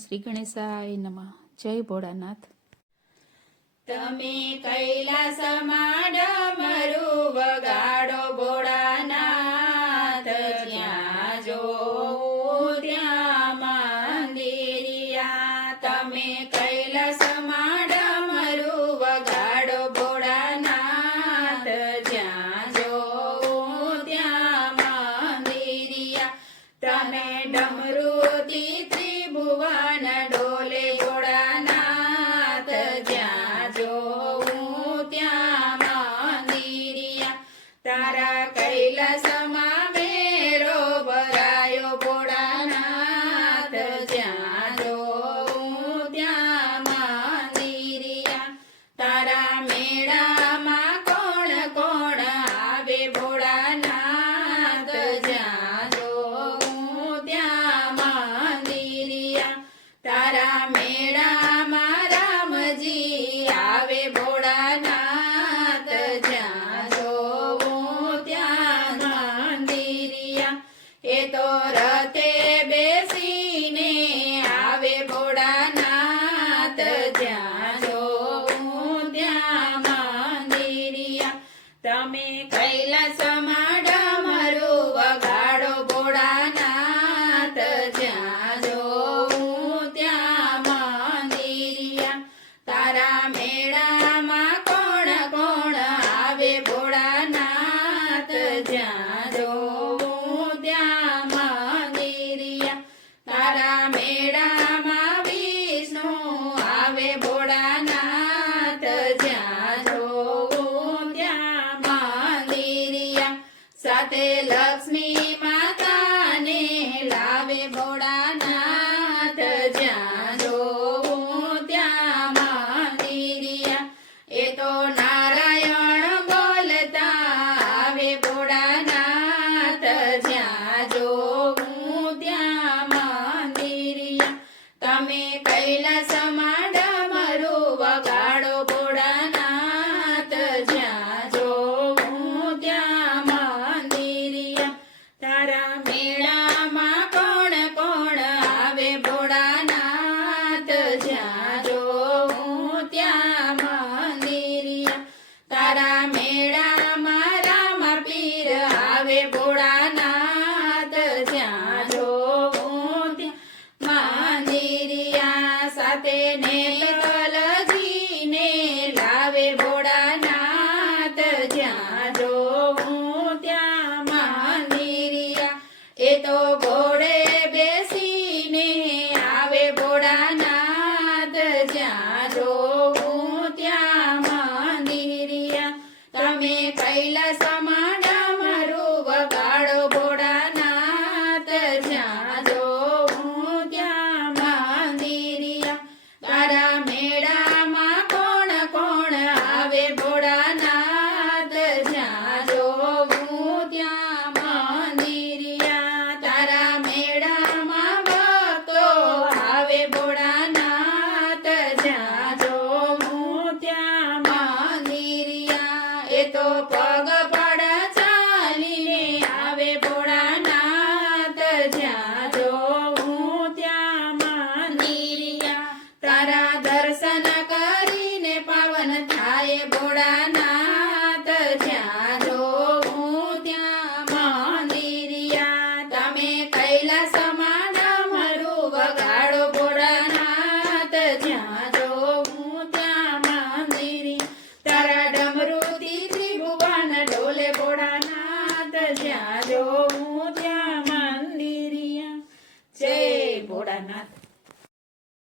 શ્રી ગણેશાય નમઃ. જય ભોળાનાથ. તમે કૈલાસમાં ડમરું વગાડો ભોળાનાથ, જ્યાં જોઉં ત્યાં મંદિરિયા. તમે કૈલાસમાં ડમરું વગાડો ભોળાનાથ, જ્યાં જોઉં ત્યાં મંદિરિયા. તમે ડમરુથી ત્રિભુવન ડોલે ભોળાનાથ, જ્યાં જોઉં ત્યાં મંદિરિયા. તારા કૈલાસમાં મેળો ભરાયો ભોળાનાથ, જ્યાં જોઉં ત્યાં મંદિરિયા. તારા મેળામાં કોણ કોણ આવે ભોળાનાથ, જ્યાં જોઉં ત્યાં મંદિરિયા. તારા મેળામાં રામજી આવે ભોળાનાથ, જ્યાં જોઉં ત્યાં મંદિરિયા. એ તો રથે બેસીને આવે ભોળાનાથ, જ્યાં જોઉં ત્યાં મંદિરિયા. તમે કૈલાસમાં ડમરું વગાડો ભોળાનાથ, જ્યાં જોઉં ત્યાં મંદિરિયા. તારા મેળામાં કોણ કોણ આવે ભોળાનાથ, જ્યાં જોઉં ત્યાં મંદિરિયા. તારા મેળામાં વિષ્ણુ આવે ભોળાનાથ, જ્યાં જોઉં ત્યાં મંદિરિયા. સાથે લક્ષ્મી માતાને લાવે ભોળાનાથ, જ્યાં જોઉં ત્યાં મંદિરિયા. એ તો નારાયણ બોલતા આવે ભોળાનાથ, જ્યાં જોઉં ત્યાં મંદિરિયા. તમે કૈલાસમાં ડમરું વગાડો ભોળાનાથ, જ્યાં જોઉં ત્યાં મંદિરિયા. તારા મેળામાં કોણ કોણ આવે ભોળાનાથ, જ્યાં જોઉં ત્યાં મંદિરિયા. તારા મેળામાં રામ પીર આવે ભોળાનાથ, જ્યાં જોઉં ત્યાં મંદિરિયા. સાથે નેતલજીને લાવે ભોળાનાથ, જ્યાં જોઉં ત્યાં મંદિરિયા. એ તો ઘોડે બેસીને આવે ભોળાનાથ, જ્યાં જોઉં ત્યાં મંદિરિયા. તમે કૈલાસમાં ડમરું વગાડો ભોળાનાથ, જ્યાં જોઉં ત્યાં મંદિરિયા. તારા મેળામાં કોણ કોણ આવે ભોળાનાથ, જ્યાં જોઉં ત્યાં મંદિરિયા. તારા મેળામાં ભક્તો આવે ભોળાનાથ, જ્યાં જોઉં ત્યાં મંદિરિયા. એ તો પગપાળા ચાલીને આવે ભોળાનાથ, જ્યાં જોઉં ત્યાં મંદિરિયા. તારા દર્શન કરીને પાવન થાય ભોળાનાથ, જ્યાં જોઉં ત્યાં મંદિરિયા. તમે કૈલાસમાં ડમરું વગાડો ભોળાનાથ, જ્યાં જોઉં ત્યાં મંદિરિયા. તારા ડમરુથી ત્રિભુવન ડોલે ભોળાનાથ, જ્યાં